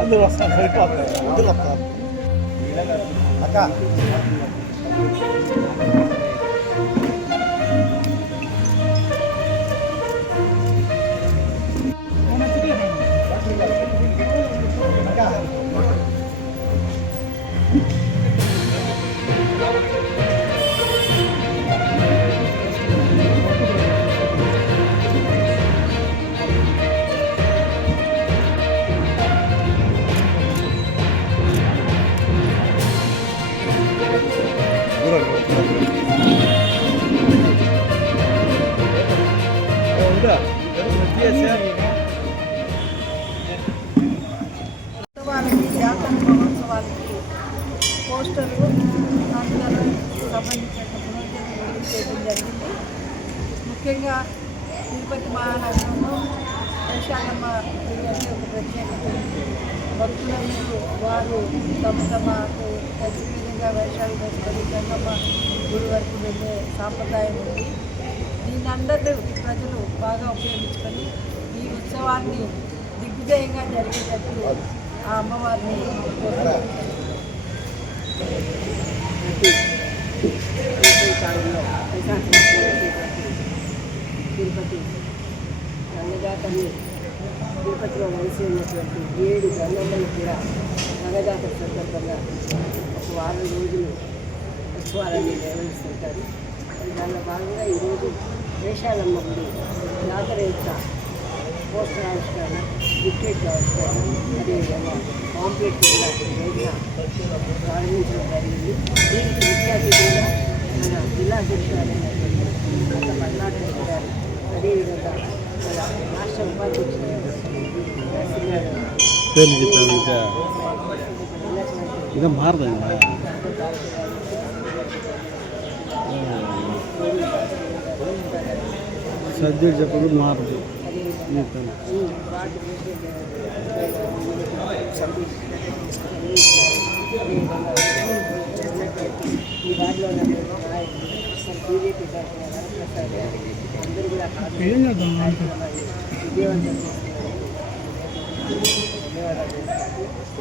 అందరూ వస్తారు, సరిపోతాయి, అందరూ వస్తారు అక్క. జాతర మహోత్సవాలకి పోస్టర్లు అందరూ సంబంధించిన పునరుద్ధరణ చేయడం జరిగింది. ముఖ్యంగా తిరుపతి మహానగరంలో వైశాఖమ్మ గుడి అంటే ఒక ప్రత్యేకత ఉంది. భక్తులందరూ వారు తమకు తగిన విధంగా వేషాలు వేసుకొని గంగమ్మ గుడి వరకు వెళ్ళే సాంప్రదాయం ఉంది. దీన్ని అందరూ ప్రజలు బాగా ఉపయోగించుకొని ఈ ఉత్సవాన్ని దిగ్విజయంగా జరిగేటట్టు ఆ అమ్మవారిని తిరుపతి రంగజాతరని తిరుపతిలో వలసి ఉన్నటువంటి 7 గంగమ్మలు కూడా రంగజాతర సందర్భంగా ఒక వారం రోజులు ఉత్సవాలన్నీ నిర్వహిస్తుంటారు. దానిలో భాగంగా ఈరోజు వేషాలమ్మ గుడి జాతర యొక్క పోస్టర్ ఆవిష్కరణ, బుక్లెట్ ఆవిష్కరణ, అదేవిధంగా పాంప్లెట్ కూడా ఈ రోజున ప్రారంభించడం జరిగింది. దీనికి ముఖ్య అతిథిగా మన జిల్లా అధ్యక్షురాలైనటువంటి గత పద్నాలుగు గారు, అదేవిధంగా మన రాష్ట్ర ఉపాధ్యక్షులు సద్య చెప్పడం మారదు. ఈ వార్డులో బీజేపీ తరఫున వరప్రసాద్ అందరూ కూడా విజయవంతం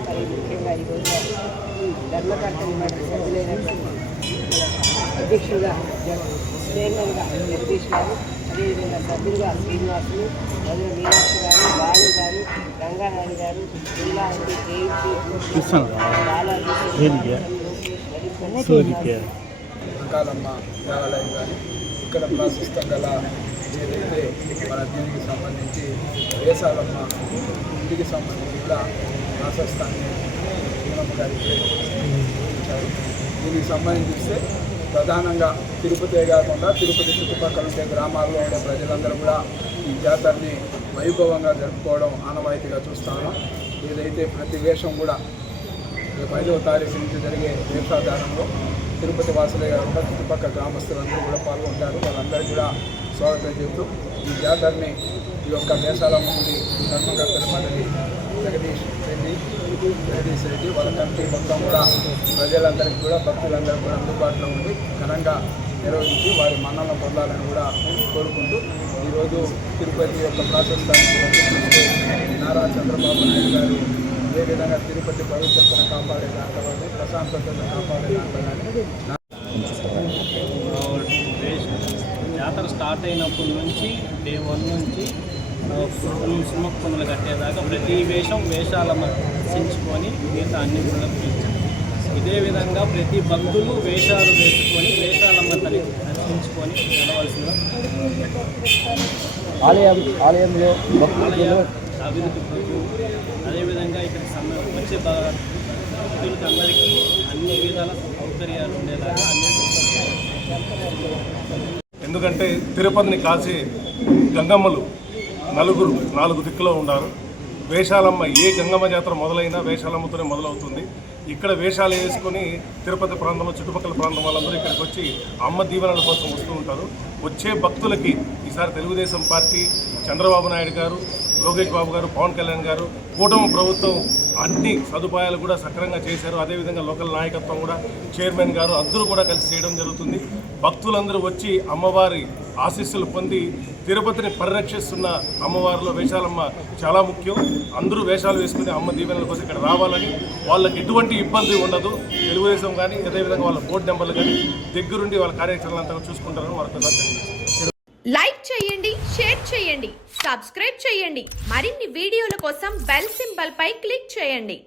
మరి ముఖ్యంగా ఈరోజు ధర్మకర్తని సభ్యులైనటువంటి అధ్యక్షులుగా చైర్మన్గా జగదీష్ గారు, అదేవిధంగా సభ్యులుగా శ్రీనివాసులు, మధుర మీనాక్షి గారు, బాలు గారు, రంగారాణి గారు, జిల్లా అంకాలమ్మ దేవాలయం కానీ ఇక్కడ ప్రస్తుతం గల ఏదైతే మన దీనికి సంబంధించి వేసాలమ్మ ఇంటికి సంబంధించి కూడా రాసస్థాన్ని గారికి ఇచ్చారు. దీనికి సంబంధించి ప్రధానంగా తిరుపతి కాకుండా తిరుపతి చుట్టుపక్కల ఉండే గ్రామాల్లో ఉండే ప్రజలందరూ కూడా ఈ జాతరని వైభవంగా జరుపుకోవడం ఆనవాయితీగా చూస్తాను. ఏదైతే ప్రతి వేషం కూడా 5వ తారీఖు నుంచి జరిగే వేషాధారంలో తిరుపతి వాసులే కాకుండా చుట్టుపక్కల గ్రామస్తులందరూ కూడా పాల్గొంటారు. వాళ్ళందరూ కూడా స్వాగతం చెబుతూ ఈ జాతరని ఈ యొక్క వేషాల ముందు ధర్మకర్తల మండలి జగదీష్ రెడ్డి, జగదీష్ రెడ్డి వాళ్ళ కమిటీ మొత్తం కూడా ప్రజలందరికీ కూడా భక్తులందరికీ కూడా అందుబాటులో ఉండి ఘనంగా నిర్వహించి వారి మన్నలను పొందాలని కూడా కోరుకుంటూ ఈరోజు తిరుపతి యొక్క ప్రాశస్త్యాన్ని నారా చంద్రబాబు నాయుడు గారు అదేవిధంగా తిరుపతి భవిష్యత్తును కాపాడే దాంట్లో కానీ ప్రశాంతతను కాపాడే దాంట్లో కానీ జాతర స్టార్ట్ అయినప్పటి నుంచి డే 1 నుంచి సుమక్కునులు కట్టేదాకా ప్రతి వేషాలను రచించుకొని మిగతా అన్ని ప్రదర్శించారు. ఇదే విధంగా ప్రతి భక్తులు వేషాలు వేసుకొని వేషాలమ్మ తల్లి దర్శించుకొని వెళ్ళవలసిన ఆలయ అభివృద్ధి కొరకు అదేవిధంగా ఇక్కడ వచ్చే భక్తులకి అందరికీ అన్ని విధాల సౌకర్యాలు ఉండేలాగా అన్ని. ఎందుకంటే తిరుపతిని కాసే గంగమ్మలు 4 దిక్కులో ఉన్నారు. వేషాలమ్మ ఏ గంగమ్మ జాతర మొదలైనా వేషాలమ్మతోనే మొదలవుతుంది. ఇక్కడ వేషాలు వేసుకొని తిరుపతి ప్రాంతంలో చుట్టుపక్కల ప్రాంతం వాళ్ళందరూ ఇక్కడికి వచ్చి అమ్మ దీవెనల కోసం వస్తూ ఉంటారు. వచ్చే భక్తులకి ఈసారి తెలుగుదేశం పార్టీ, చంద్రబాబు నాయుడు గారు, లోకేష్ బాబు గారు, పవన్ కళ్యాణ్ గారు, కూటమి ప్రభుత్వం అన్ని సదుపాయాలు కూడా సక్రమంగా చేశారు. అదేవిధంగా లోకల్ నాయకత్వం కూడా, చైర్మన్ గారు అందరూ కూడా కలిసి చేయడం జరుగుతుంది. భక్తులందరూ వచ్చి అమ్మవారి ఆశీస్సులు పొంది తిరుపతిని పరిరక్షిస్తున్న అమ్మవారిలో వేషాలమ్మ చాలా ముఖ్యం. అందరూ వేషాలు వేసుకుని అమ్మ దీవెనల కోసం ఇక్కడ రావాలని, వాళ్ళకి ఎటువంటి ఇబ్బంది ఉండదు. తెలుగుదేశం కానీ అదేవిధంగా వాళ్ళ బోర్డు నెంబర్లు కానీ దగ్గరుండి వాళ్ళ కార్యాచరణ అంతా చూసుకుంటారని వారికి లైక్ చేయండి, షేర్ చేయండి, సబ్స్క్రైబ్ చేయండి. మరిన్ని వీడియోల కోసం బెల్ సింబల్ పై క్లిక్ చేయండి.